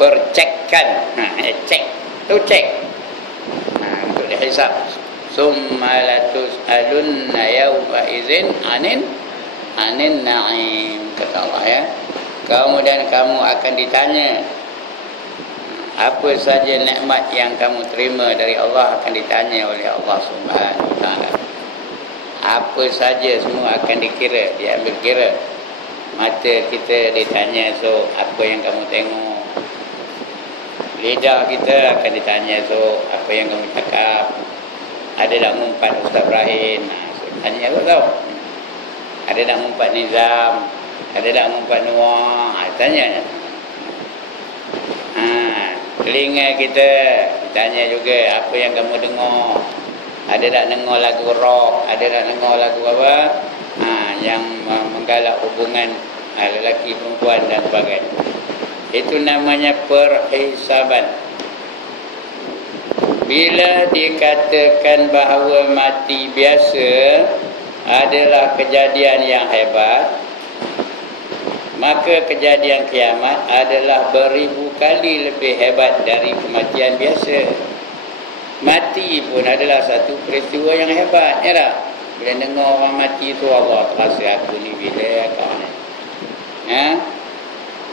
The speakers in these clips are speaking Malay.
percekkan. Cek tu cek. Untuk dihisab. Summa latus'alunna yawma idzin anin na'im, kata Allah ya. Kemudian kamu akan ditanya apa saja nikmat yang kamu terima dari Allah, akan ditanya oleh Allah Subhanahu wa taala. Apa saja semua akan dikira, diambil kira. Mata kita ditanya, so apa yang kamu tengok. Lidah kita akan ditanya, so apa yang kamu cakap. Ada tak ngumpat Ustaz Ibrahim? So, tanya aku tahu. Ada tak ngumpat Nizam? Ada tak ngumpat Nuah? Tanya. Telinga kita tanya juga apa yang kamu dengar. Ada tak dengar lagu rock? Ada tak dengar lagu apa? Yang menggalak hubungan lelaki perempuan dan sebagainya. Itu namanya perhisaban. Bila dikatakan bahawa mati biasa adalah kejadian yang hebat, maka kejadian kiamat adalah beribu kali lebih hebat dari kematian biasa. Mati pun adalah satu peristiwa yang hebat, ya tak? Bila dengar orang mati tu, Allah terasa aku ni bila kau ni.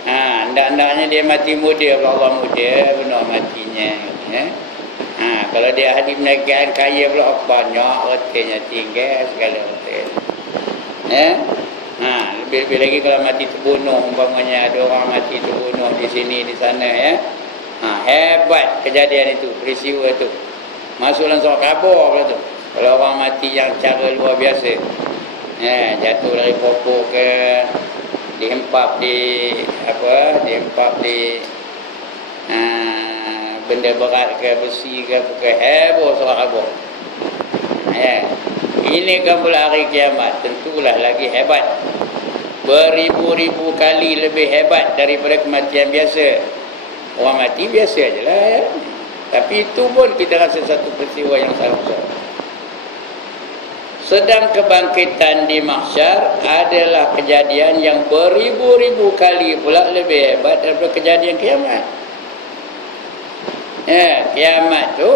Hendak-hendaknya dia mati muda, kalau Allah muda, benar matinya. Kalau dia ahli perniagaan kaya pula, banyak hotelnya tinggal, segala hotel. Lebih-lebih lagi kalau mati terbunuh, umpamanya ada orang mati terbunuh di sini, di sana, ya. Hebat kejadian itu, peristiwa itu. Masuk dalam surah kabur pula tu. Kalau orang mati yang cara luar biasa, jatuh dari pokok ke, dihempap di benda berat ke, besi ke, heboh surah kabur. Ini kan pula hari kiamat, tentulah lagi hebat. Beribu-ribu kali lebih hebat daripada kematian biasa. Orang mati biasa je lah, ya. Tapi itu pun kita rasa satu peristiwa yang sangat besar. Sedang kebangkitan di mahsyar adalah kejadian yang beribu-ribu kali pula lebih hebat daripada kejadian kiamat. Kiamat tu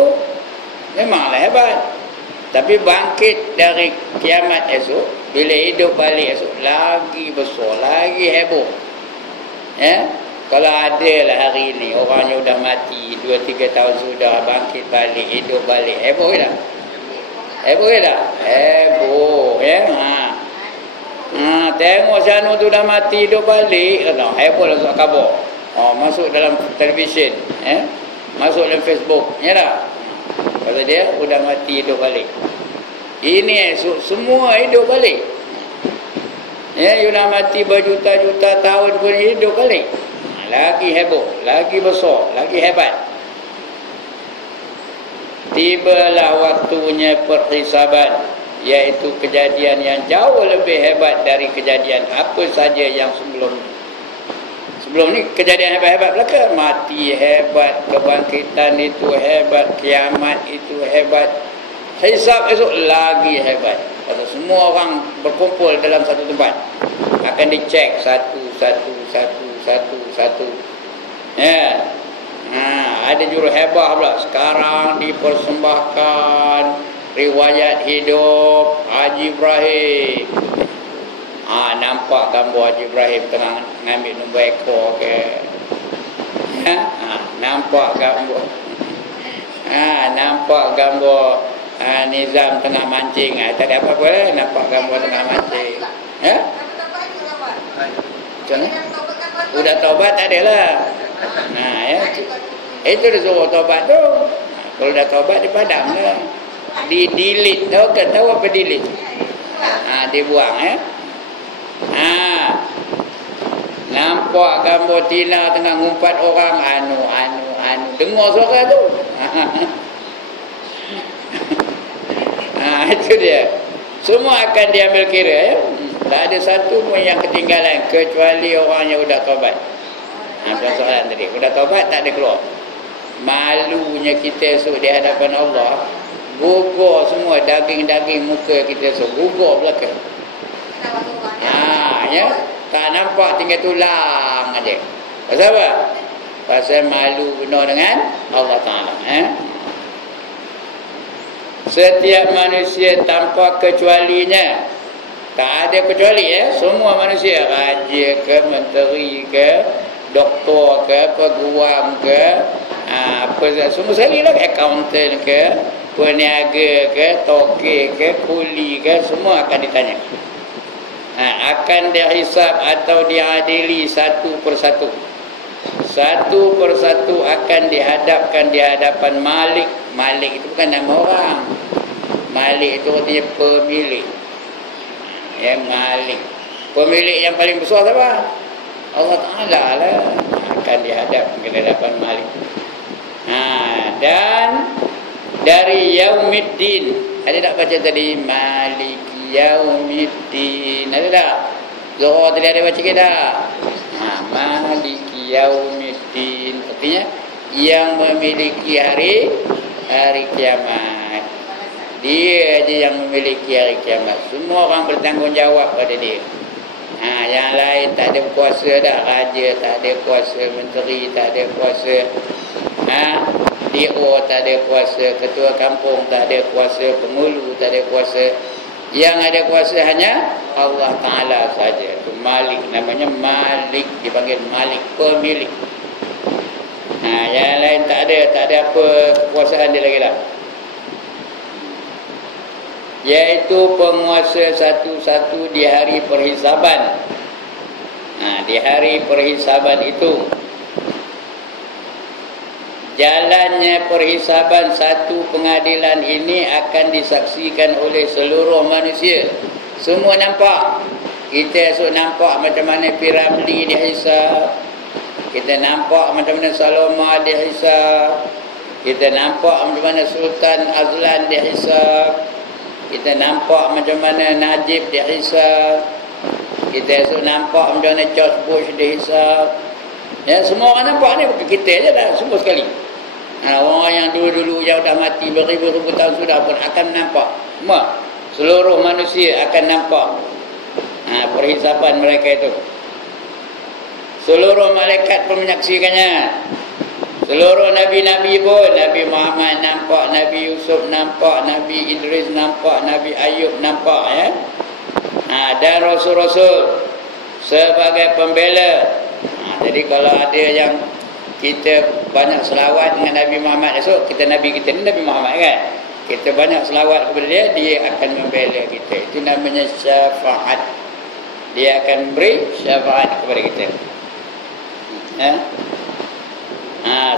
memanglah hebat. Tapi bangkit dari kiamat esok, bila hidup balik esok, lagi besar, lagi heboh. Kalau ada lah hari ini, orangnya sudah mati 2-3 tahun sudah, bangkit balik, hidup balik, heboh ke tak? Heboh ke tak? Heboh, ya. Tengok sana tu dah mati, hidup balik, heboh lah surat khabar. Masuk dalam televisyen, masuk dalam Facebook, ya tak? Kalau dia sudah mati, hidup balik. Ini semua hidup balik. Sudah mati berjuta-juta tahun pun hidup balik. Lagi heboh, lagi besar, lagi hebat. Tibalah waktunya perhisaban, iaitu kejadian yang jauh lebih hebat dari kejadian apa saja yang sebelum ni. Kejadian hebat-hebat belaka. Mati hebat, kebangkitan itu hebat, kiamat itu hebat, hisab esok lagi hebat. Pasal semua orang berkumpul dalam satu tempat, akan dicek satu. Ada juruhebah pula. Sekarang dipersembahkan riwayat hidup Haji Ibrahim. Nampak gambar Haji Ibrahim tengah ngambil nombor ekor ke. Nampak gambar. Nampak gambar Nizam tengah mancing. Tak ada apa-apa lah. Nampak gambar tengah mancing. Macam mana? Udah taubat tak ada lah. Itu dia suruh taubat tu. Kalau dah taubat dia padam lah. Di-delete. Tahu apa delete? Dibuang, ya. Nampak gambar Tina tengah ngumpat orang anu. Dengar suara tu. Itu dia. Semua akan diambil kira, ya. Tak ada satu pun yang ketinggalan kecuali orang yang sudah taubat. Soalan tadi, sudah taubat tak ada keluar. Malunya kita esok di hadapan Allah, gugur semua daging-daging muka kita esok, gugur belakang. Ya, tak nampak tinggal tulang aja. Pasal apa? Pasal malu benar dengan Allah Ta'ala. Setiap manusia tanpa kecualinya. Tak ada kecuali semua manusia, raja ke, menteri ke, doktor ke, peguam ke, semua sekali lah, accountant ke, peniaga ke, toke ke, kuli ke, semua akan ditanya. Akan dihisab atau diadili satu persatu. Satu persatu akan dihadapkan di hadapan Malik. Malik itu bukan nama orang. Malik itu artinya pemilik. Malik. Pemilik yang paling besar siapa? Allah Ta'ala lah. Akan dihadapkan ke hadapan Malik. Dan dari Yaumiddin. Ada tak baca tadi? Maliki Yaumiddin. Ada tak? Zuhur tadi ada baca ke tak? Maliki Yaumiddin. Artinya yang memiliki hari kiamat. Dia aja yang memiliki hari kiamat. Semua orang bertanggungjawab pada dia. Yang lain tak ada kuasa dah. Raja tak ada kuasa, menteri tak ada kuasa, DO tak ada kuasa, ketua kampung tak ada kuasa, pengulu tak ada kuasa. Yang ada kuasa hanya Allah Ta'ala saja. Itu Malik, namanya Malik, dipanggil Malik, pemilik. Yang lain tak ada apa kekuasaan dia lagi lah. Iaitu penguasa satu-satu di hari perhisaban. Di hari perhisaban itu, jalannya perhisaban satu pengadilan ini akan disaksikan oleh seluruh manusia. Semua nampak. Kita esok nampak macam mana Piramli dihisab. Kita nampak macam mana Saloma dihisab. Kita nampak macam mana Sultan Azlan dihisab. Kita nampak macam mana Najib dihisab. Kita esok nampak macam mana George Bush dihisab. Semua orang nampak ni, bukan kita je dah, semua sekali. Orang yang dulu-dulu yang dah mati beribu-ribu tahun sudah pun akan nampak. Semua, seluruh manusia akan nampak perhisaban mereka itu. Seluruh malaikat pun menyaksikannya. Seluruh Nabi-Nabi pun, Nabi Muhammad nampak, Nabi Yusuf nampak, Nabi Idris nampak, Nabi Ayub nampak, dan Rasul-Rasul sebagai pembela. Jadi kalau ada yang kita banyak selawat dengan Nabi Muhammad esok, kita Nabi kita ni Nabi Muhammad kan, kita banyak selawat kepada dia, dia akan membela kita. Itu namanya syafaat. Dia akan beri syafaat kepada kita.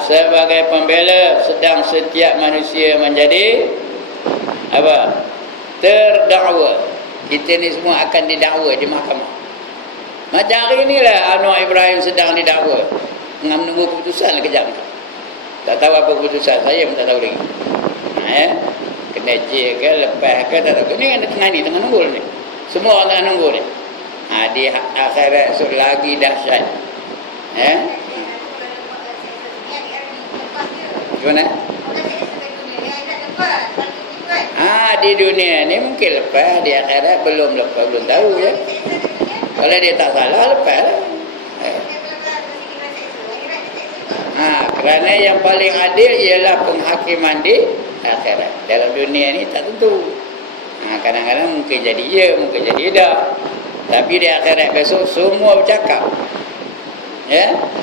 Sebagai pembela, sedang setiap manusia menjadi apa? Terdakwa. Kita ni semua akan didakwa di mahkamah. Macam hari inilah Anwar Ibrahim sedang didakwa. Menunggu keputusan kejap. Tak tahu apa keputusan, saya pun tak tahu lagi. Kena jail ke, lepas ke, tak tahu. Ini tengah nunggu ni. Semua orang tengah nunggu ni. Di akhirat esok lagi dahsyat. Gimana? Di dunia ni mungkin lepas, di akhirat belum lepas, belum tahu ya. Kalau dia tak salah, lepas lah. Kerana yang paling adil ialah penghakiman di akhirat. Dalam dunia ni tak tentu. Kadang-kadang mungkin jadi ya, mungkin jadi tidak. Tapi di akhirat besok semua bercakap.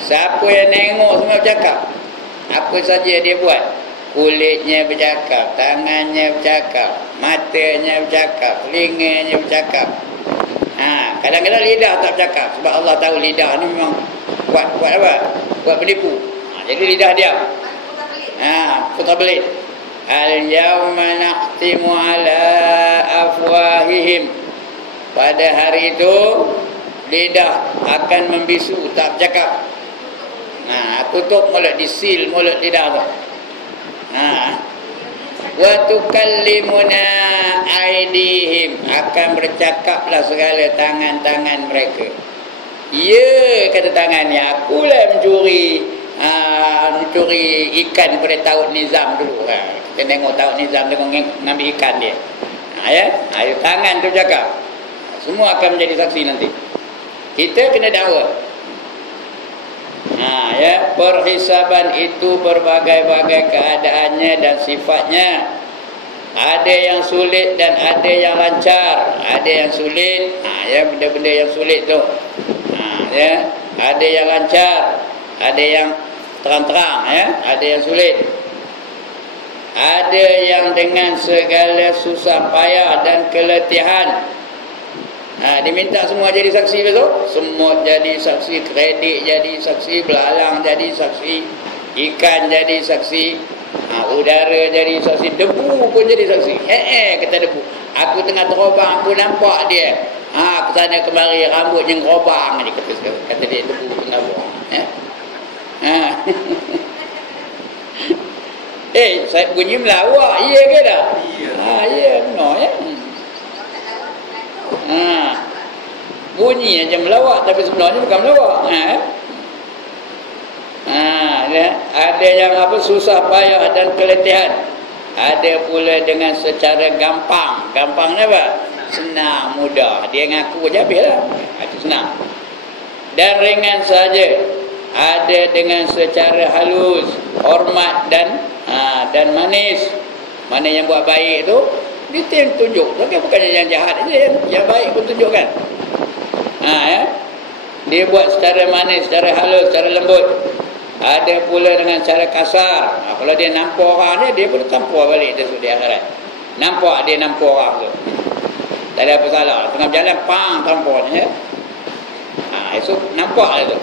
Siapa yang tengok semua bercakap. Apa saja dia buat. Kulitnya bercakap, tangannya bercakap, matanya bercakap, telinganya bercakap. Kadang-kadang lidah tak bercakap. Sebab Allah tahu lidah ni memang buat apa? Buat penipu. Jadi lidah diam. Putar belit. Al-yawma nakhtimu ala afwahihim. Pada hari itu lidah akan membisu, tak bercakap. Tutup mulut, disil mulut lidah tu. Wa tukallimuna aydihim, akan bercakaplah segala tangan-tangan mereka. Ya, kata tangannya, akulah mencuri ikan pada Taut Nizam dulu. Kita tengok Taut Nizam tengok ngambil ikan dia. Tangan tu cakap. Semua akan menjadi saksi nanti. Kita kena dakwa. Ya, perhisaban itu berbagai-bagai keadaannya dan sifatnya. Ada yang sulit dan ada yang lancar. Ada yang sulit, ya, benda-benda yang sulit tu. Ya, ada yang lancar, ada yang terang-terang, ya, ada yang sulit. Ada yang dengan segala susah payah dan keletihan. Diminta semua jadi saksi besok. Semut jadi saksi, kredit jadi saksi, belalang jadi saksi, ikan jadi saksi, udara jadi saksi, debu pun jadi saksi. Kata debu, aku tengah terobang, aku nampak dia kesana kemari, rambutnya ngerobang ni, kata dia, debu tengah buang. Saya bunyi melawak, iya ke tak? Ya, benar, ya. Bunyi aja melawak, tapi sebenarnya bukan melawak. Ya. Ada yang susah payah dan keletihan. Ada pula dengan secara gampang. Gampangnya apa? Senang, mudah. Dia ngaku je habislah. Itu senang. Dan ringan saja. Ada dengan secara halus, hormat dan manis. Mana yang buat baik tu, dia tunjuk. Bukannya yang jahat aja, yang baik pun tunjukkan. Ya. Dia buat secara manis, secara halus, secara lembut. Ada pula dengan cara kasar. Kalau dia nampak orang ni, dia pun tampar balik di akhirat. Nampak dia nampak orang tu, tak ada apa salah. Tengah berjalan, pang, tampar ni, ya. Esok nampak lah tu.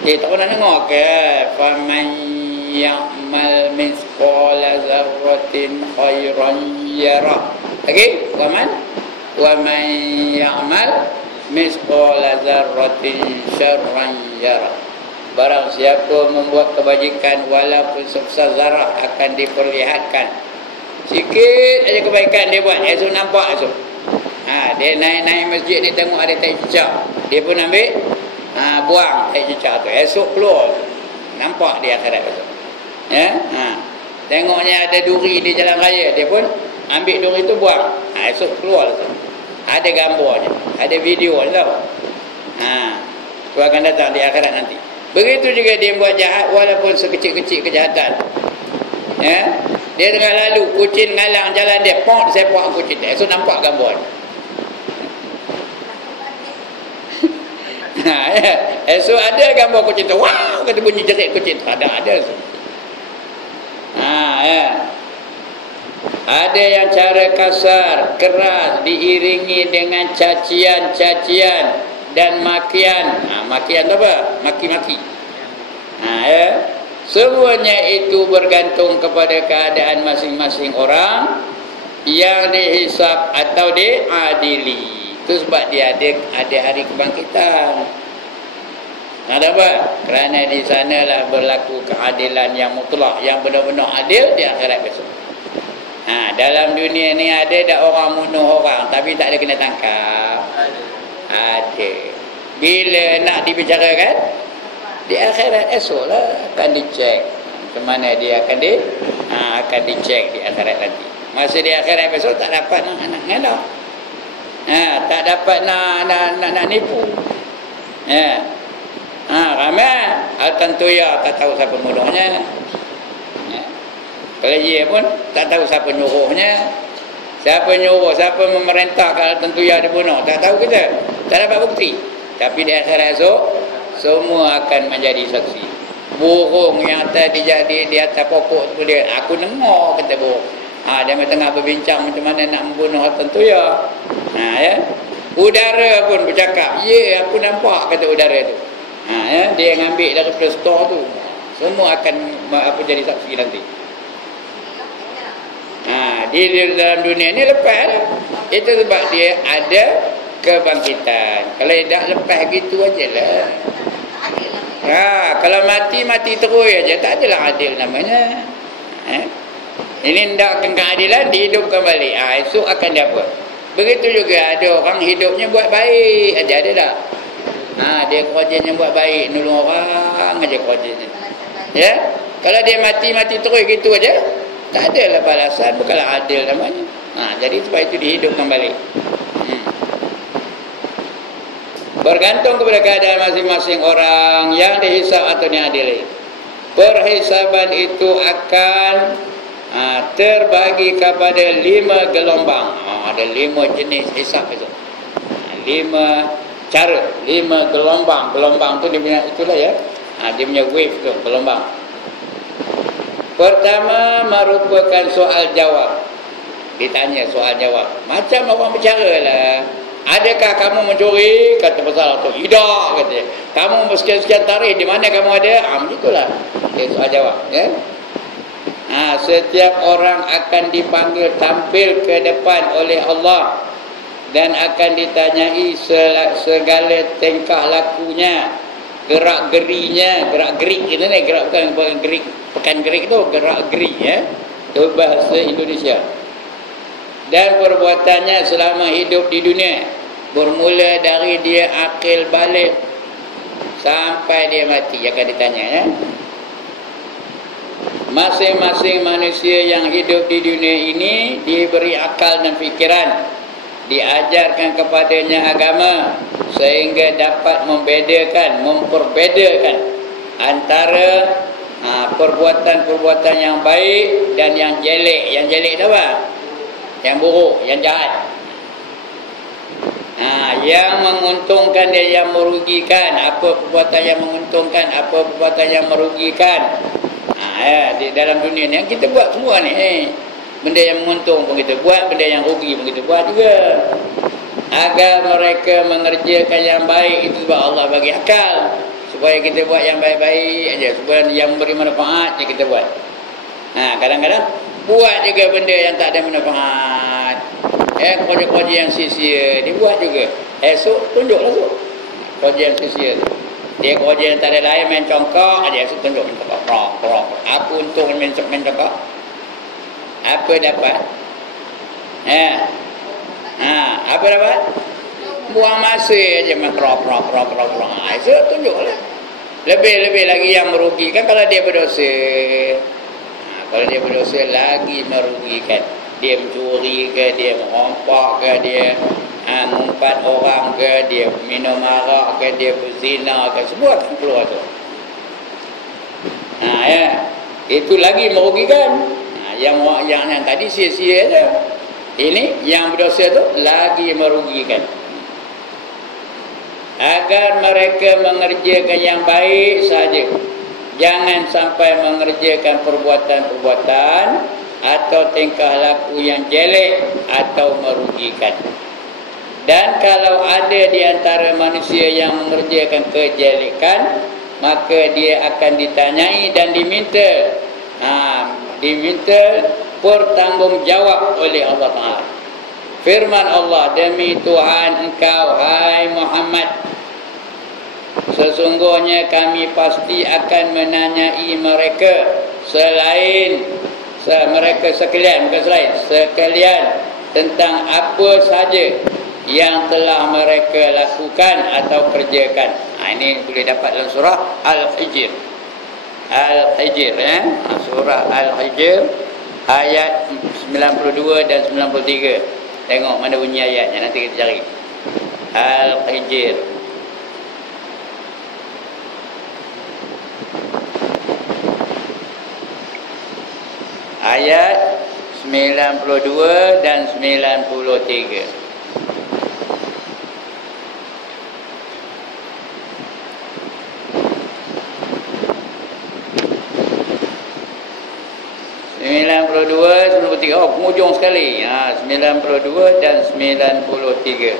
Tak pernah dengar ke? Faman ya'mal misqala zarratin khairan yarah. Okey, waman ya'mal misqala zarratin syarran yarah. Barang siapa membuat kebajikan walaupun sebesar zarah akan diperlihatkan. Sikit aja kebaikan dia buat, esok nampak esok. Dia naik masjid ni, tengok ada tai cicak, dia pun ambil buang tai cicak tu, esok keluar, nampak dia akhirat esok. Ya, tengoknya ada duri di jalan raya, dia pun ambil duri tu buang, esok keluar tu. Ada gambarnya, ada video ni tau. Tu akan datang di akhirat nanti. Begitu juga dia buat jahat walaupun sekecil-kecil kejahatan. Ya, dia tengah lalu, kucing ngalang jalan dia, pok sepak kucing dia, esok nampak gambar ni. Esok ada gambar kucing tu, wow, kata bunyi jerit kucing tu, ada ya. Ada yang cara kasar, keras, diiringi dengan cacian-cacian dan makian. Makian apa? Maki-maki. Ya. Semuanya itu bergantung kepada keadaan masing-masing orang yang dihisap atau diadili. Itu sebab dia ada hari kebangkitan. Ada apa? Kerana di sanalah berlaku keadilan yang mutlak, yang benar-benar adil di akhirat besok. Dalam dunia ni ada tak orang bunuh orang tapi tak ada kena tangkap? Ada. Bila nak dibicarakan di akhirat esok lah akan dicek ke mana dia akan dicek di akhirat nanti. Masa di akhirat besok tak dapat nak ngalah. Tak dapat nak nipu. Ramai Al-Tantuya tak tahu siapa muduhnya. Kalau dia pun tak tahu siapa nyuruhnya. Siapa nyuruh, siapa memerintah kalau Al-Tantuya dibunuh, tak tahu kita. Tak dapat bukti. Tapi di akhirat esok semua akan menjadi saksi. Burung yang tadi jadi di atas pokok tu dia, aku dengar kata burung. Dia tengah berbincang macam mana nak membunuh Al-Tantuya. Ya. Udara pun bercakap, ya aku nampak kata udara tu. Ya, dia ngambil daripada store tu. Semua akan jadi saksi nanti. Di dalam dunia ni lepas lah. Itu sebab dia ada kebangkitan. Kalau tak lepas gitu aja lah. Kalau mati terus aja, tak adalah adil namanya. Ini ndakkan keadilan, dihidupkan balik. Esok akan dapat. Begitu juga ada orang hidupnya buat baik aja, ada tak? Dia kerjanya buat baik, nolong orang aja kerjanya. Ya? Kalau dia mati terus gitu aja, tak adalah balasan, bukanlah adil namanya. Jadi sebab itu dihidupkan balik. Bergantung kepada keadaan masing-masing orang yang dihisab atau diadili. Perhisaban itu akan terbagi kepada 5 gelombang. Ada 5 jenis hisab itu. 5 cara, 5 gelombang. Gelombang tu dia punya itulah ya. Dia punya wave tu, gelombang. Pertama merupakan soal jawab. Ditanya soal jawab. Macam orang bercara lah. Adakah kamu mencuri? Kata pasal tu. Tidak, kata. Kamu bersekian-sekian tarikh, di mana kamu ada? Begitulah. Soal jawab, ya. Setiap orang akan dipanggil tampil ke depan oleh Allah dan akan ditanyai segala tingkah lakunya, gerak-gerinya, gerak-gerik itu ni, gerak bukan gerik, pekan gerik tu, gerak-gerik ya. Itu bahasa Indonesia. Dan perbuatannya selama hidup di dunia, bermula dari dia akil balik sampai dia mati akan ditanya ya. Masing-masing manusia yang hidup di dunia ini diberi akal dan fikiran, diajarkan kepadanya agama sehingga dapat memperbedakan antara perbuatan-perbuatan yang baik dan yang jelek. Yang jelek itu apa? Yang buruk, yang jahat. Yang menguntungkan dan yang merugikan. Apa perbuatan yang menguntungkan, apa perbuatan yang merugikan. Di dalam dunia ni yang kita buat semua ni, benda yang menguntung pun kita buat, benda yang rugi pun kita buat juga. Agar mereka mengerjakan yang baik, itu sebab Allah bagi akal supaya kita buat yang baik-baik aja, supaya yang beri manfaat je kita buat. Kadang-kadang buat juga benda yang tak ada manfaat, kerja-kerja yang sia-sia dibuat juga. Esok tunjuklah tu kerja yang sia-sia tu. Dia kerja yang tak ada lain, main congkak aja, esok tunjuk main congkak. Apa untung main congkak? Apa dapat? Apa dapat? Buang masa aja main kerok. Esok tunjuklah. Lebih-lebih lagi yang merugikan kalau dia berdosa. Kalau dia berdosa lagi merugikan. Dia mencuri ke, dia merompak ke, dia ngumpat orang ke, dia minum arak ke, dia berzina ke, semua akan keluar tu. Itu lagi merugikan. Yang tadi sia-sia je. Ini yang berdosa tu lagi merugikan. Agar mereka mengerjakan yang baik saja. Jangan sampai mengerjakan perbuatan-perbuatan atau tingkah laku yang jelek atau merugikan. Dan kalau ada di antara manusia yang mengerjakan kejelekan, maka dia akan ditanyai dan diminta pertanggungjawab oleh Allah Ta'ala. Firman Allah, demi Tuhan engkau, hai Muhammad, sesungguhnya kami pasti akan menanyai mereka sekalian tentang apa saja yang telah mereka lakukan atau kerjakan. Ini boleh dapat dalam surah Al-Hijr. Surah Al-Hijr ayat 92 dan 93. Tengok mana bunyi ayatnya, nanti kita cari. Al-Hijr ayat 92 dan 93. Penghujung sekali. 92 dan 93.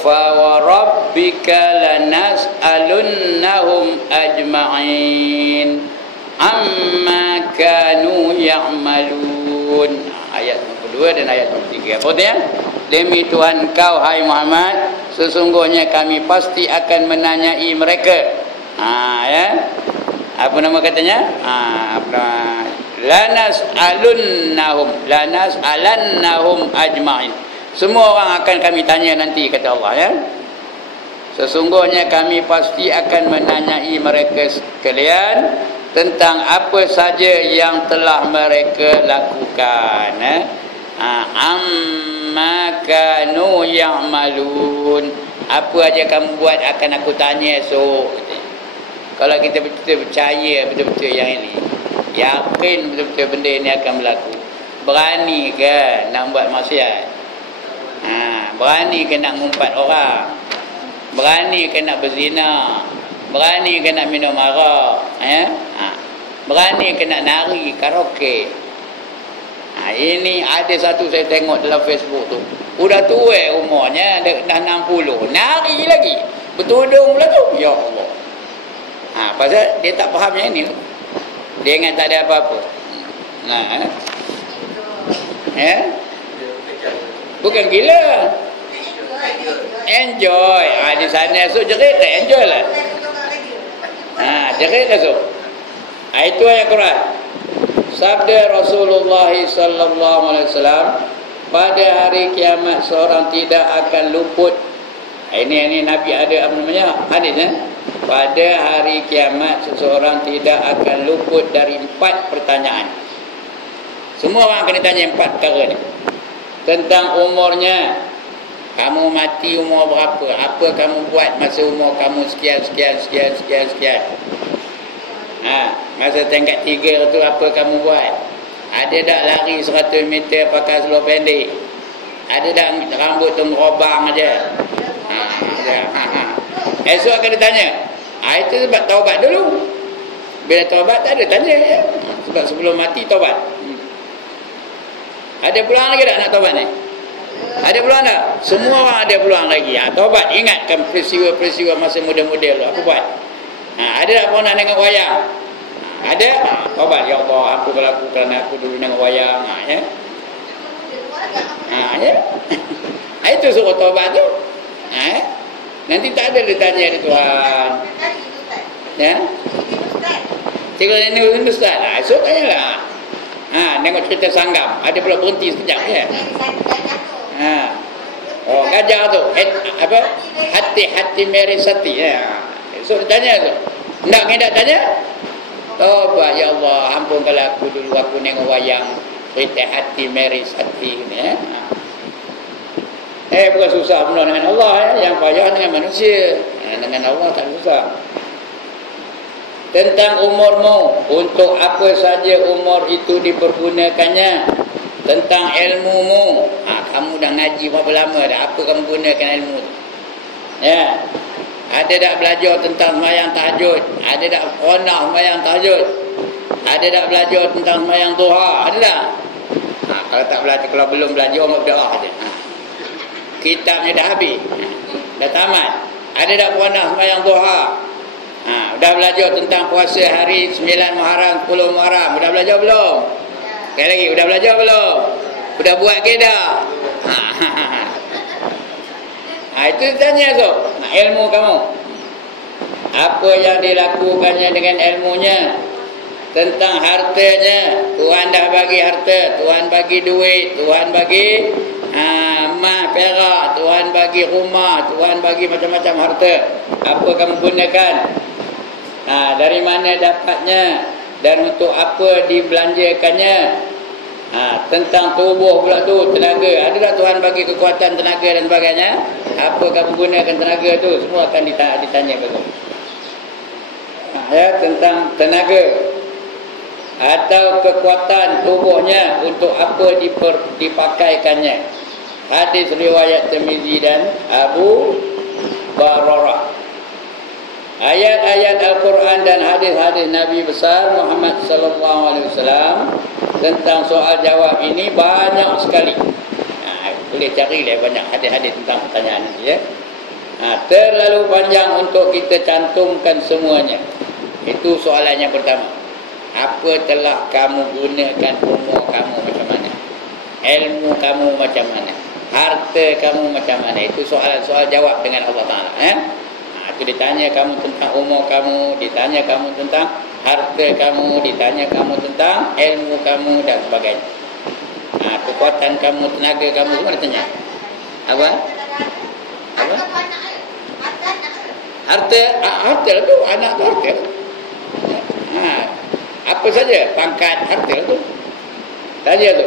Fa wa rabbika lanas'alunnahum ajma'in amma kanu ya'malun. Ayat 92 dan ayat 93. Apa dia? Demi Tuhan kau, hai Muhammad, sesungguhnya kami pasti akan menanyai mereka. Apa nama katanya? Lanas'alannahum ajma'in. Semua orang akan kami tanya nanti, kata Allah ya. Sesungguhnya kami pasti akan menanyai mereka sekalian tentang apa saja yang telah mereka lakukan. Amma kanu ya'malun. Apa aja kamu buat akan aku tanya esok. Kalau kita betul-betul percaya betul-betul yang ini, yakin betul-betul benda ini akan berlaku, berani ke nak buat maksiat? Berani ke nak ngumpat orang? Berani ke nak berzina? Berani ke nak minum arak? Berani ke nak nari karaoke? Ini ada satu saya tengok dalam Facebook tu. Udah tua umurnya, dah 60. Nari lagi. Bertudung pula tu. Ya Allah. Pasal dia tak faham yang ini. Dia ingat tak ada apa-apa. Bukan gila. Enjoy. Di sana so jerit tak enjoy lah. Jerit lah so. Itu ayat Quran. Sabda Rasulullah sallallahu alaihi wasallam, pada hari kiamat seorang tidak akan luput. Ini Nabi ada apa namanya? Hadis Pada hari kiamat seseorang tidak akan luput dari 4 pertanyaan. Semua orang akan ditanya 4 perkara ni. Tentang umurnya. Kamu mati umur berapa? Apa kamu buat masa umur kamu sekian. Masa tingkat 3 tu apa kamu buat? Ada tak lari 100 meter pakai seluar pendek? Ada tak rambut tu merobang aja? Esok akan ditanya. Itu sebab taubat dulu. Bila taubat tak ada tanya ya. Sebab sebelum mati taubat. Ada peluang lagi tak nak taubat ni? Ada peluang tak? Semua orang ada peluang lagi. Taubat, ingatkan peristiwa-peristiwa masa muda-muda tu. Apa buat? Ada tak pernah tengok wayang? Ada? Taubat. Ya Allah, aku berlaku kerana aku dulu tengok wayang. Itu suruh taubat tu. Nanti tak ada dia tanya dia Tuhan. Ya? Cikgu ini Ustaz. Esok tanyalah. Tengok cerita Sanggam. Ada pula berhenti sekejap ya. Gajah tu. Apa? Hati-hati Mary Sati. Esok dia tanya tu. Hendak tanya? Taubat ya Allah, ampun kalau aku dulu aku tengok wayang cerita hati Mary Sati ni bukan susah benar dengan Allah yang payah dengan manusia. Dengan Allah tak susah. Tentang umurmu, untuk apa saja umur itu dipergunakannya. Tentang ilmumu, kamu dah ngaji berapa lama dah, apa kamu gunakan ilmu tu? Ya. Ada tak belajar tentang sembahyang tahajud? Ada tak pernah sembahyang tahajud? Ada tak belajar tentang sembahyang duha? Ada tak? Kalau tak belajar, kalau belum belajar, orang berdoa aja. Kitabnya dah habis, dah tamat. Ada tak pernah sembahyang duha? Dah belajar tentang puasa hari 9 Muharram, 10 Muharram? Dah belajar belum? Sekali lagi, dah belajar belum? Dah buat ke dah? Itu tanya tu. Ilmu kamu, apa yang dilakukannya dengan ilmunya. Tentang hartanya, Tuhan dah bagi harta, Tuhan bagi duit, Tuhan bagi emas, perak, Tuhan bagi rumah, Tuhan bagi macam-macam harta. Apa kamu gunakan? Dari mana dapatnya dan untuk apa dibelanjakannya? Tentang tubuh pula tu, tenaga. Ada tak Tuhan bagi kekuatan tenaga dan sebagainya? Apa kamu gunakan tenaga tu? Semua akan ditanya kamu. Tentang tenaga atau kekuatan tubuhnya, untuk apa dipakaikannya. Hadis riwayat Tirmizi dan Abu Hurairah. Ayat-ayat Al-Quran dan hadis-hadis Nabi besar Muhammad sallallahu alaihi wasallam tentang soal jawab ini banyak sekali. Boleh cari lah banyak hadis-hadis tentang pertanyaan ini ya. Terlalu panjang untuk kita cantumkan semuanya. Itu soalan yang pertama. Apa telah kamu gunakan umur kamu macam mana? Ilmu kamu macam mana? Harta kamu macam mana? Itu soalan-soal jawab dengan Allah Ta'ala. Itu ditanya kamu tentang umur kamu, ditanya kamu tentang harta kamu, ditanya kamu tentang ilmu kamu dan sebagainya. Kekuatan kamu, tenaga kamu, semua ditanya. Apa? Harta tu, anak tu harta. Apa saja pangkat harta tu. Tanya tu.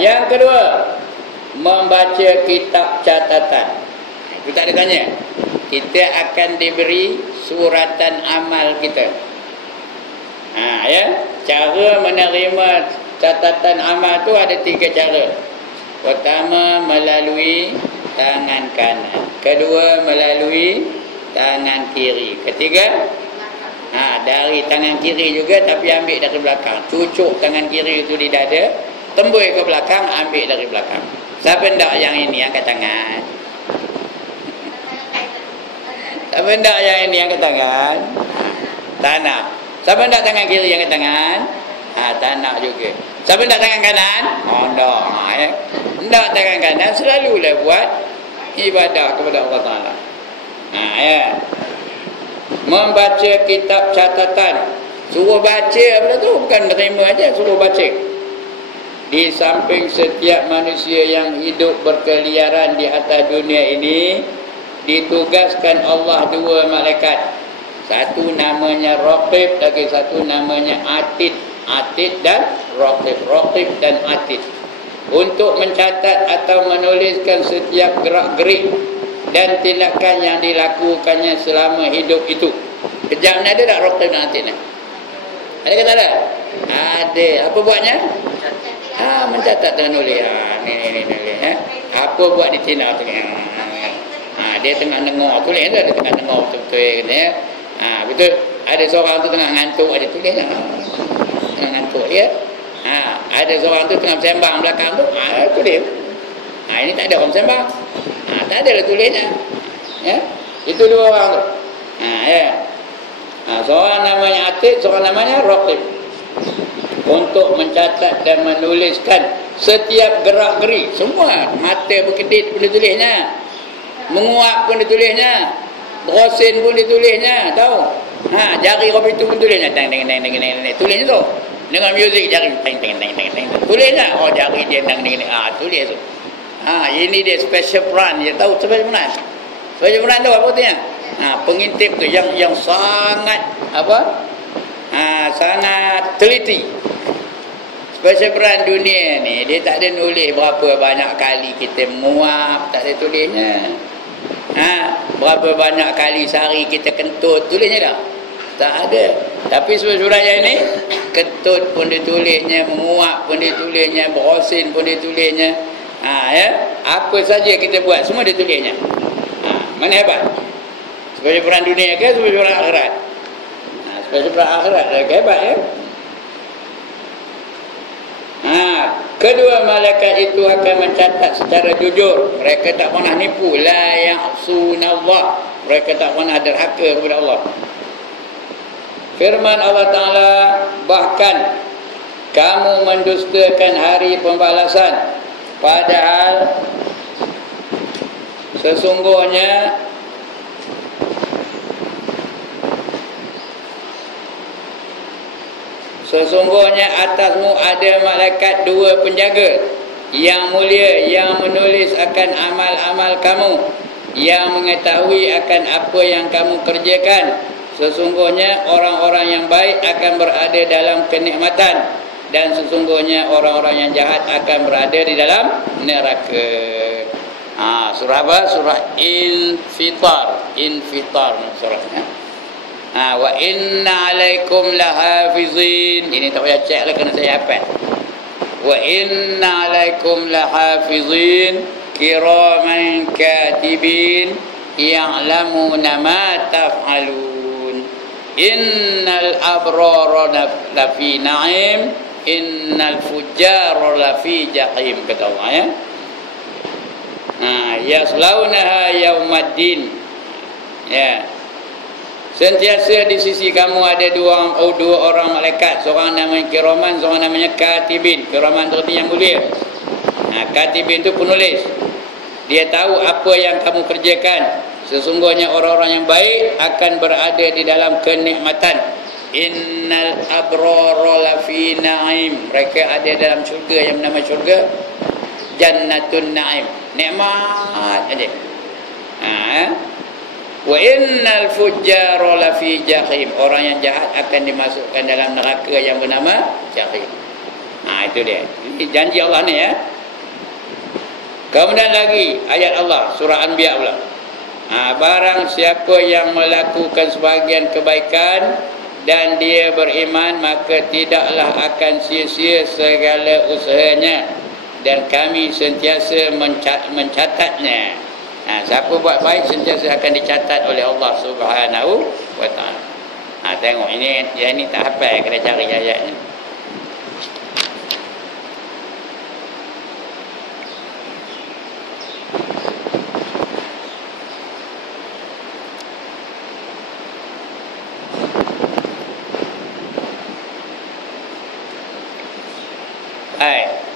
Yang kedua, membaca kitab catatan. Itu tak ada tanya. Kita akan diberi suratan amal kita. Cara menerima catatan amal tu ada 3 cara. Pertama, melalui tangan kanan. Kedua, melalui tangan kiri. Ketiga, dari tangan kiri juga, tapi ambil dari belakang. Cucuk tangan kiri itu di dada, tembus ke belakang, ambil dari belakang. Siapa ndak yang ini angkat tangan? Siapa ndak yang ini angkat tangan? Tanah. Siapa ndak tangan kiri angkat tangan? Tanah juga. Siapa ndak tangan kanan? Ndak. Ndak tangan kanan selalulah buat ibadah kepada Allah Taala. Membaca kitab catatan. Suruh baca apa tu? Bukan menerima aja, suruh baca. Di samping setiap manusia yang hidup berkeliaran di atas dunia ini, ditugaskan Allah 2 malaikat. Satu namanya Raqib, lagi satu namanya Atid. Atid dan Raqib. Raqib dan Atid. Untuk mencatat atau menuliskan setiap gerak-gerik dan tindakan yang dilakukannya selama hidup itu. Kejap ni ada tak Raqib dan Atid ni? Ada ke tak ada? Ada. Apa buatnya? Mencatat dan nulis. Ni. Apa buat di tina tu? Dia tengah dengar tulis tu, dia tengah dengar betul-betul kena. Betul. Ada seorang tu tengah ngantuk, ada tulis tengah ngantuk ya. Ada seorang tu tengah bersembang belakang tu, tulis. Ini tak ada orang bersembang. Tak ada lah tulisnya. Ya. Itu 2 orang tu. Seorang namanya Atid, seorang namanya Raqib. Untuk mencatat dan menuliskan setiap gerak-gerik semua. Mata berkedip pun ditulisnya, menguap pun ditulisnya, berosin pun ditulisnya, tahu? Jari kopi tu pun tulisnya, teng tulisnya tu. Dengan muzik jari teng tulisnya. Jari dia tulis tu. Ini dia special peran, dia tahu special peran. Special peran tu apa tu ya? Pengintip tu yang sangat sangat teliti. Special peran dunia ni, dia tak ada nulis berapa banyak kali kita menguap, tak ada tulisnya. Berapa banyak kali sehari kita kentut, tulisnya tak? Tak ada. Tapi special peran yang ni, kentut pun ditulisnya, menguap pun ditulisnya, berosin pun ditulisnya. Apa saja kita buat, semua ditulisnya. Mana hebat? Special peran dunia ke special peran akhirat? Special peran akhirat lagi hebat ya. Kedua malaikat itu akan mencatat secara jujur. Mereka tak pernah nipu. La ya'sunallah. Mereka tak pernah derhaka kepada Allah. Firman Allah Ta'ala, bahkan kamu mendustakan hari pembalasan, padahal sesungguhnya atasmu ada malaikat 2 penjaga yang mulia, yang menulis akan amal-amal kamu, yang mengetahui akan apa yang kamu kerjakan. Sesungguhnya orang-orang yang baik akan berada dalam kenikmatan, dan sesungguhnya orang-orang yang jahat akan berada di dalam neraka. Surah apa? Surah Infitar surahnya. Wa inna alaikum lahafizin. Ini tak payah cek lah, kena saya hafal. Wa inna alaikum lahafizin kiraman katibin ya'lamuna ma taf'alun. Innal abrara lafi na'im, innal fujjara lafi jahim, kata Allah ya. Yaslaunaha yaumaddin. Ya. Sentiasa di sisi kamu ada dua orang malaikat. Seorang namanya kiraman, seorang namanya katibin. Kiraman itu yang mulia. Katibin itu penulis. Dia tahu apa yang kamu kerjakan. Sesungguhnya orang-orang yang baik akan berada di dalam kenikmatan. Innal abrara lafi na'im. Mereka ada dalam syurga yang bernama syurga Jannatun Na'im. Nikmat aja. Wa innal fujjara lafi jahim. Orang yang jahat akan dimasukkan dalam neraka yang bernama jahim. Itu dia. Ini janji Allah ni ya. Kemudian lagi ayat Allah surah Anbiya pula. Barang siapa yang melakukan sebahagian kebaikan dan dia beriman, maka tidaklah akan sia-sia segala usahanya, dan kami sentiasa mencatatnya. Siapa buat baik sentiasa akan dicatat oleh Allah Subhanahu wa taala. Tengok ini yang ni tak hafal, kena cari ayatnya.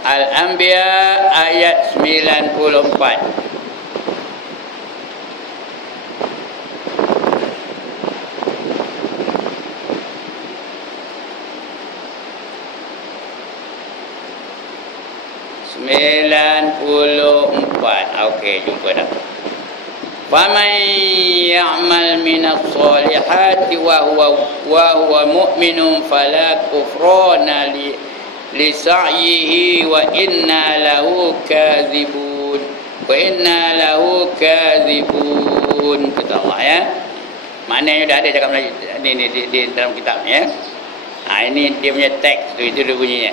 Al-Anbiya ayat 94. Okey, jumpa dah. Faman ya'mal minas solihati wa huwa mu'minun fala kufrana li sa'yihi wa inna lahu kadzibun. Kata Allah ya. Maknanya dah ada cakap Melayu ni di dalam kitab ni ya. Ini dia punya teks tu, itu dia bunyinya.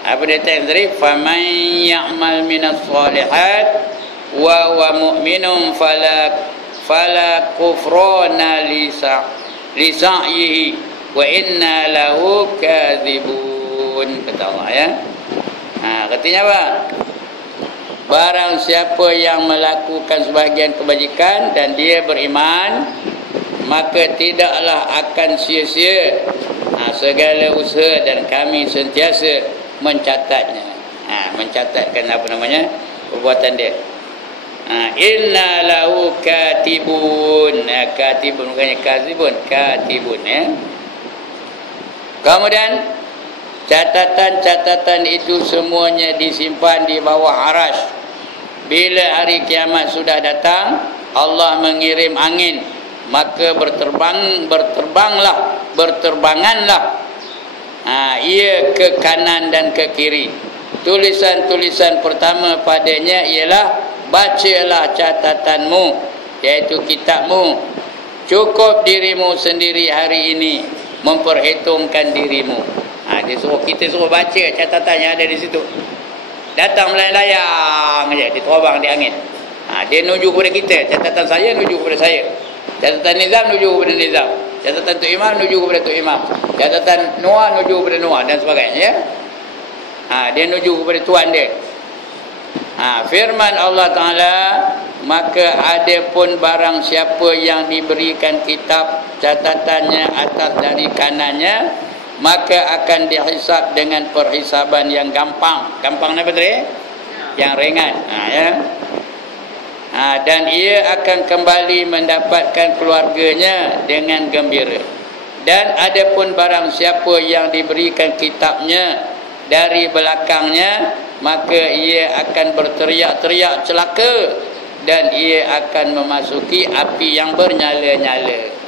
Apa dia teks tadi? Faman ya'mal minas solihat wa huwa mu'minun fala kufrana li sa'yihi wa inna lahu kadzibun. Kata Allah ya. Katanya apa? Barang siapa yang melakukan sebahagian kebajikan dan dia beriman, maka tidaklah akan sia-sia segala usaha, dan kami sentiasa mencatatnya. Mencatatkan apa namanya, perbuatan dia. Inna lahu katibun. Katibun bukannya kazibun, katibun ya. Kemudian catatan-catatan itu semuanya disimpan di bawah arasy. Bila hari kiamat sudah datang, Allah mengirim angin, maka berterbanganlah ia ke kanan dan ke kiri. Tulisan-tulisan pertama padanya ialah, bacalah catatanmu, iaitu kitabmu. Cukup dirimu sendiri hari ini memperhitungkan dirimu. Kita suruh baca catatan yang ada di situ. Datang melayang-layang aja, diterobang di angin. Dia nuju kepada kita. Catatan saya nuju kepada saya. Catatan Nizam nuju kepada Nizam. Catatan Tok Imam nuju kepada Tok Imam. Catatan Noah nuju kepada Noah dan sebagainya ya. Dia nuju kepada Tuhan dia. Firman Allah Ta'ala, maka ada pun barang siapa yang diberikan kitab catatannya atas dari kanannya, maka akan dihisab dengan perhisaban yang gampang. Gampang apa tadi? Yang ringan. Dan ia akan kembali mendapatkan keluarganya dengan gembira. Dan ada pun barang siapa yang diberikan kitabnya dari belakangnya, maka ia akan berteriak-teriak celaka, dan ia akan memasuki api yang bernyala-nyala.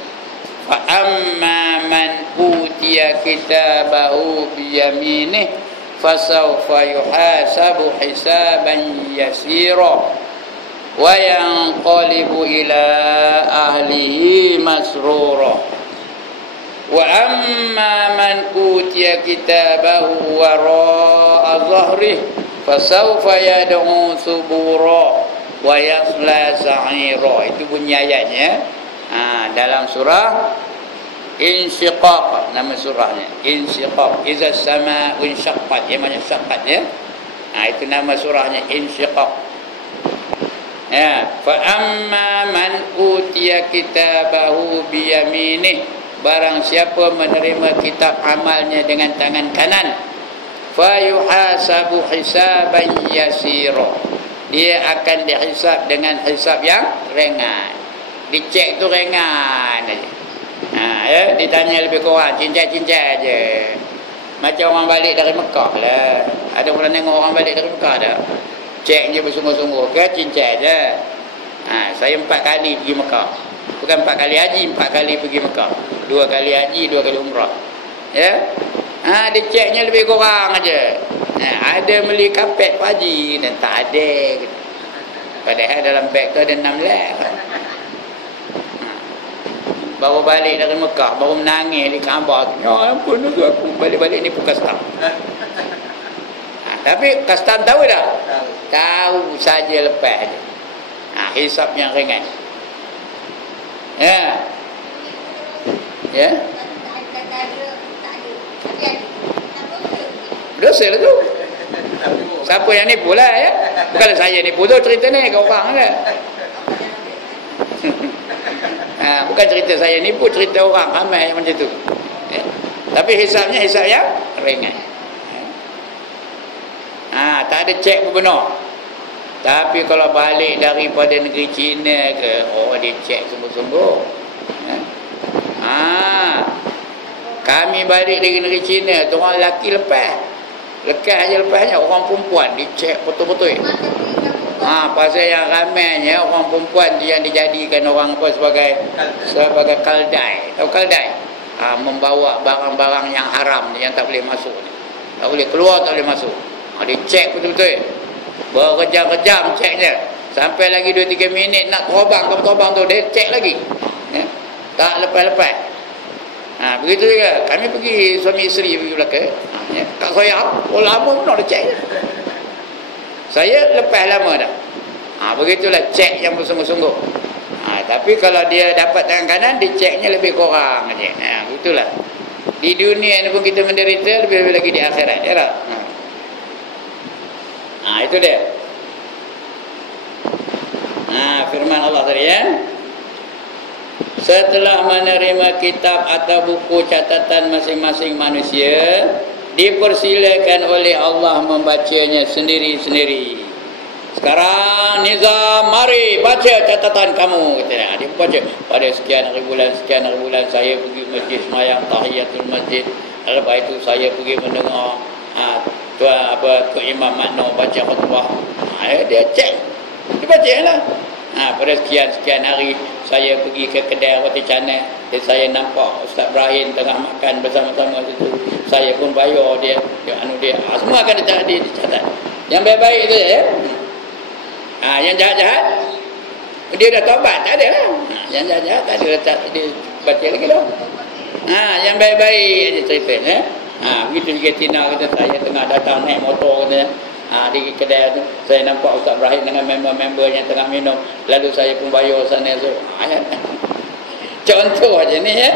Fa amma man utiya kitabahu biyaminih fasawfa yuhasabu hisaban yasira wa yanqalibu ila ahlihi masrura. Wa amma man utiya kitabahu wara'a dhahrih fasawfa yad'u subura wa yasla sa'ira. Itu bunyi ayatnya dalam surah Insyiqaq, nama surahnya Insyiqaq. Iza sama unsyaqqat, yang mana syaqqat ya. Itu nama surahnya Insyiqaq ya. Fa amma man utiya kitabahu biyaminih, barang siapa menerima kitab amalnya dengan tangan kanan, fa yuhasabu hisaban yasira, dia akan dihisab dengan hisab yang ringan. Dicek tu ringan aja. Ya, ditanya lebih kurang cincai-cincai aja. Macam orang balik dari Mekah lah. Ada pernah tengok orang balik dari Mekah dah? Cek je bersungguh-sungguh ke cincai je. Saya 4 kali pergi Mekah. Bukan 4 kali haji, 4 kali pergi Mekah. 2 kali haji, 2 kali umrah. Ya. Dia ceknya lebih kurang aja. Ada beli kapet Pak Haji dan tak ada. Padahal dalam beg tu ada 6 lek. Baru balik dari Mekah, baru menangis di Kaabah. Ya ampun aku balik-balik ni pun custom. Tapi custom tahu tak? Tahu saja lepas je. Hisap yang ringan. Ya. Ya. Dosa lah tu. Siapa yang nipu lah ya. Bukan saya nipu tu, cerita ni ke orang lah. Bukan cerita saya nipu, cerita orang ramai yang macam tu ya. Tapi hisapnya hisap yang ringan ya. Tak ada cek pun benar. Tapi kalau balik daripada negeri China ke, dia cek sungguh-sungguh ya. Kami balik dari negeri China tu, orang lelaki lepas aja lepasnya, orang perempuan dicek betul-betul. Pasal yang ramainya orang perempuan yang dijadikan orang apa sebagai kaldai. Tahu kaldai? Membawa barang-barang yang haram yang tak boleh masuk. Tak boleh keluar, tak boleh masuk. Dicek betul-betul. Berjam-jam ceknya. Sampai lagi 2-3 minit nak terbang tu dia cek lagi. Ya? Tak lepas-lepas. Begitu juga. Kami pergi suami isteri pergi belakang. Kat saya lama pun dah cek. Saya lepas lama dah. Begitulah cek yang bersungguh-sungguh. Tapi kalau dia dapat tangan kanan, dia ceknya lebih kurang aja. Begitulah. Di dunia ni pun kita menderita, lebih-lebih lagi di akhirat. Ya tak? Itu dia. Firman Allah tadi ya. Setelah menerima kitab atau buku catatan masing-masing manusia, dipersilakan oleh Allah membacanya sendiri-sendiri. Sekarang Nizam, mari baca catatan kamu. Dia baca pada sekian hari bulan saya pergi masjid semayang tahiyatul masjid. Lepas itu saya pergi mendengar Tok Imam Makno baca khutbah. Dia cek, dia baca lah. Pada sekian hari saya pergi ke kedai roti canai, saya nampak Ustaz Ibrahim tengah makan bersama-sama situ. Saya pun bayar dia. Semua akan dicatat. Yang baik-baik tu ya. Yang jahat-jahat dia dah taubat, tak ada lah. Yang jahat-jahat tak ada letak dia baca lagi dah. Yang baik-baik aja cerita ya. Begitu juga Tina kata saya tengah datang naik motor kata. Di kedai tu saya nampak Ustaz Ibrahim dengan member-member yang tengah minum, lalu saya pun bayar sana tu. Contoh aja ni ya.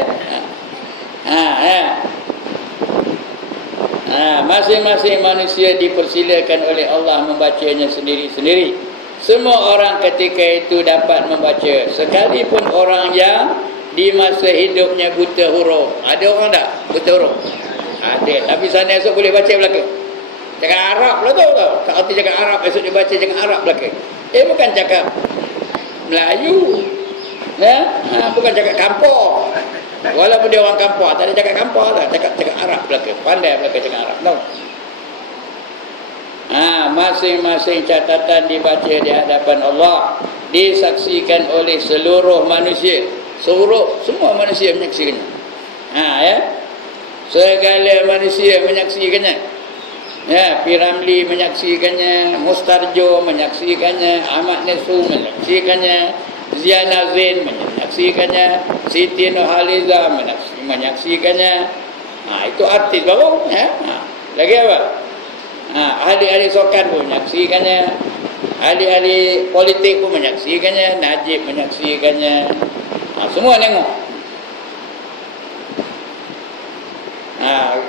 Masing-masing manusia dipersilakan oleh Allah membacanya sendiri-sendiri. Semua orang ketika itu dapat membaca, sekalipun orang yang di masa hidupnya buta huruf. Ada orang tak buta huruf? Ada, tapi sana esok boleh baca belakang. Cakap Arab lah tu. Tak arti cakap Arab, esok dia baca cakap Arab belakang. Bukan cakap Melayu ya? Bukan cakap kampung. Walaupun dia orang kampung, tak ada cakap kampung lah. Cakap Arab belakang. Pandai belakang cakap Arab. No. Masing-masing catatan dibaca di hadapan Allah, disaksikan oleh seluruh manusia. Semua manusia menyaksikannya. Ya. Segala manusia menyaksikannya. Ya, Piramli menyaksikannya, Mustarjo menyaksikannya, Ahmad Nesu menyaksikannya, Ziana Zain menyaksikannya, Siti Nurhaliza menyaksikannya. Itu artis baru ya. Lagi apa? Ahli-ahli sokan pun menyaksikannya, ahli-ahli politik pun menyaksikannya, Najib menyaksikannya. Semua tengok.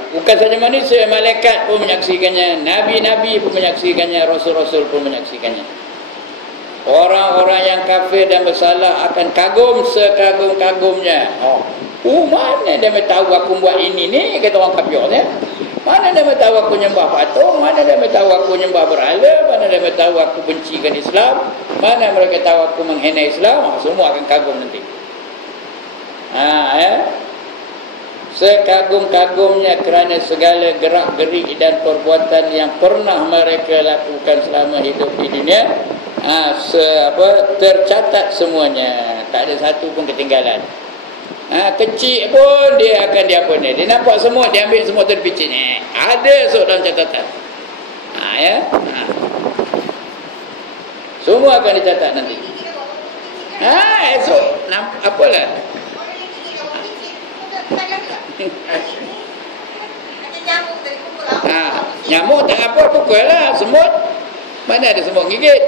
Bukan saja manusia, malaikat pun menyaksikannya, nabi-nabi pun menyaksikannya, rasul-rasul pun menyaksikannya. Orang-orang yang kafir dan bersalah akan kagum sekagum-kagumnya. Mana dia tahu aku buat ini ni, kata orang kafir ya? Mana dia tahu aku nyembah patung, mana dia tahu aku nyembah berhala, mana dia tahu aku bencikan Islam, mana mereka tahu aku menghina Islam. Semua akan kagum nanti. Sekagum-kagumnya kerana segala gerak-gerik dan perbuatan yang pernah mereka lakukan selama hidup di dunia, tercatat semuanya, tak ada satu pun ketinggalan. Kecil pun dia akan dia apa ni. Dia nampak semut, dia ambil semut tu dipicit. Ada esok dalam catatan. Ya. Semua akan dicatat nanti. Esok apalah. Nyamuk tak apa pukul lah. Semut. Mana ada semut gigit?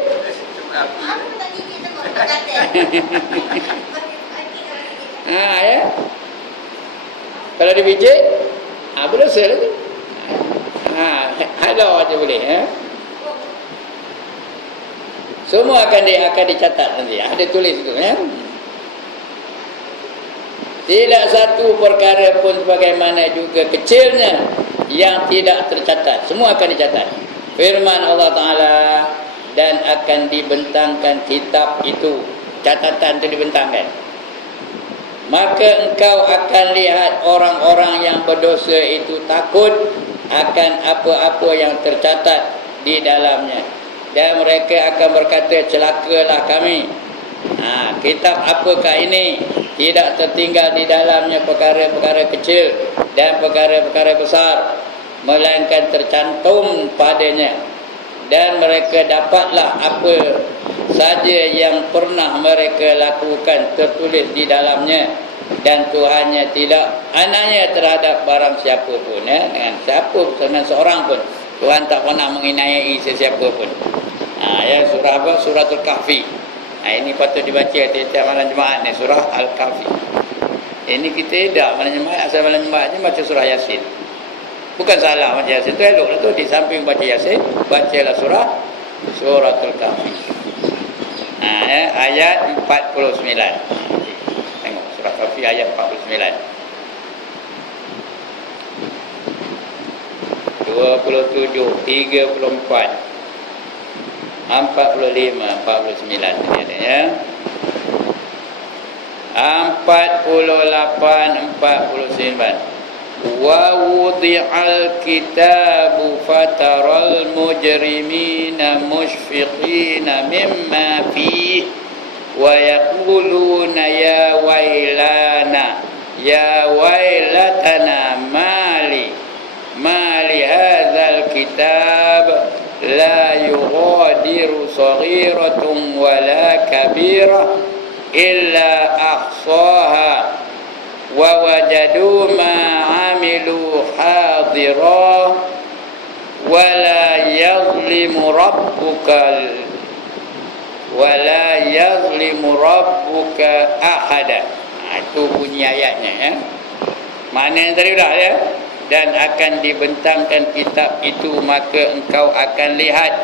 Ya. Kalau dipijit, berdosa lagi. Halau aja boleh. Semua akan dicatat nanti. Ada tulis itu. Tidak satu perkara pun sebagaimana juga kecilnya yang tidak tercatat. Semua akan dicatat. Firman Allah Ta'ala, dan akan dibentangkan kitab itu. Catatan itu dibentangkan. Maka engkau akan lihat orang-orang yang berdosa itu takut akan apa-apa yang tercatat di dalamnya. Dan mereka akan berkata, celakalah kami. Kitab apakah ini? Tidak tertinggal di dalamnya perkara-perkara kecil dan perkara-perkara besar, melainkan tercantum padanya. Dan mereka dapatlah apa saja yang pernah mereka lakukan tertulis di dalamnya, dan Tuhannya tidak anaya terhadap barang siapa pun, dengan siapa pun, dengan seorang pun. Tuhan tak pernah menginayai sesiapa pun. Surah apa? Suratul Kahfi. Ini patut dibaca tiap malam Jumaat ni, surah Al-Kahfi. Ini kita tak malam Jumaat, asal malam Jumaat ni baca surah Yasin. Bukan salah baca Yasin tu, eloklah tu. Di samping baca Yasin, bacalah suratul Kahfi. Ayat 49. Tengok surah Kahfi ayat 49. 27, 34, 45, 49 ya. 48, 49. Wa wudi'al kitabu fataral mujrimina mushfiqina mimma fihi wa yaquluna ya wailatana mali hadzal kitab la yughadiru saghiratun wala kabirah illa ahsaha wa wajadu ma amilu hadira wa la yazlimu rabbuka ahada. Itu bunyi ayatnya ya. Mana yang tadi dah ya. Dan akan dibentangkan kitab itu, maka engkau akan lihat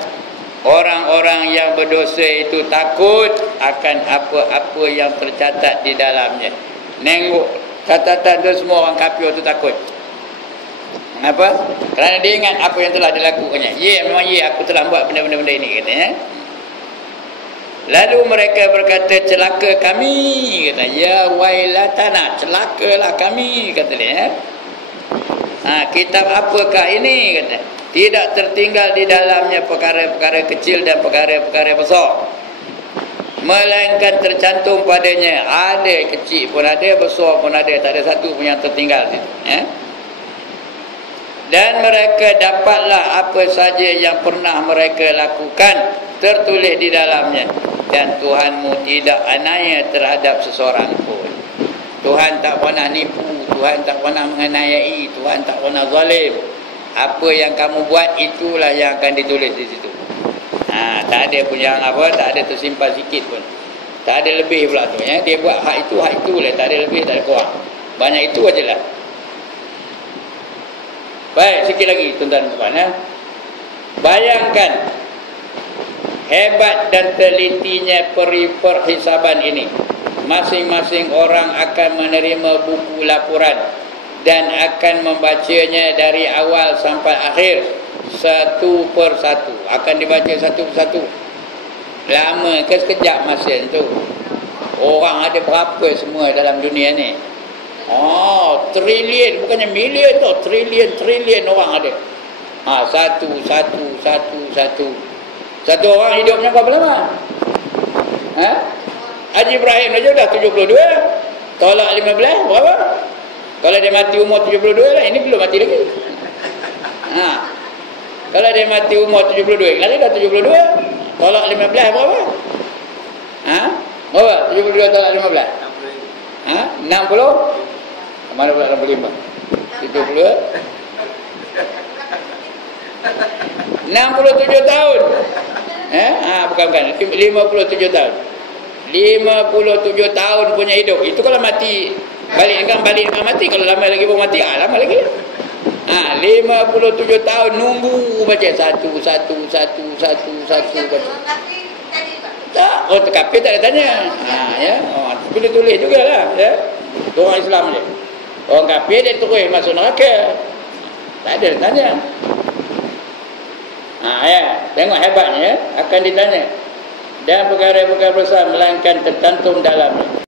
orang-orang yang berdosa itu takut akan apa-apa yang tercatat di dalamnya. Nengok catatan tu, semua orang kafir tu takut. Kenapa? Kerana dia ingat apa yang telah dilakukannya. Memang aku telah buat benda-benda ini, katanya. Lalu mereka berkata, celaka kami, kata. Ya wailatana, celakalah kami, kata dia. Kitab apakah ini, kata. Tidak tertinggal di dalamnya perkara-perkara kecil dan perkara-perkara besar, melainkan tercantum padanya. Ada kecil pun ada, besar pun ada, tak ada satu pun yang tertinggal situ. Dan mereka dapatlah apa saja yang pernah mereka lakukan tertulis di dalamnya. Dan Tuhanmu tidak anaya terhadap seseorang pun. Tuhan tak pernah nipu, Tuhan tak pernah menganiayai, Tuhan tak pernah zalim. Apa yang kamu buat, itulah yang akan ditulis di situ. Tak ada pun yang apa, tak ada tersimpan sikit pun. Tak ada lebih pula tu ya. Dia buat hak itu lah, tak ada lebih, tak ada kurang. Banyak itu ajalah. Baik, sikit lagi tuan-tuan ya. Bayangkan hebat dan telitinya perhisaban ini. Masing-masing orang akan menerima buku laporan dan akan membacanya dari awal sampai akhir, satu per satu. Akan dibaca satu per satu. Lama ke sekejap masa itu? Orang ada berapa semua dalam dunia ni? Trilion, bukannya milion tu, trilion orang ada. Satu. Satu orang hidupnya berapa lama? Haji Ibrahim aja dah 72. Tolak 15 berapa? Kalau dia mati umur 72 lah, ini belum mati lagi. Kalau dia mati umur 72, lari dah 72. Tolak 15 berapa? Berapa? 72 tolak 15. 60. Mana pula 65? 70. 67 tahun. Bukan. 57 tahun. 57 tahun punya hidup. Itu kalau mati balik dengan mati. Kalau lama lagi pun mati, lama lagi. 57 tahun nunggu baca satu baca. Tak, orang kafir tak ada tanya. Tapi dia tulis jugalah, ya. Orang Islam je. Orang kafir dia terus masuk neraka. Tak ada tanya. Tengok hebatnya, akan ditanya. Dan perkara-perkara besar melainkan tercantum dalamnya.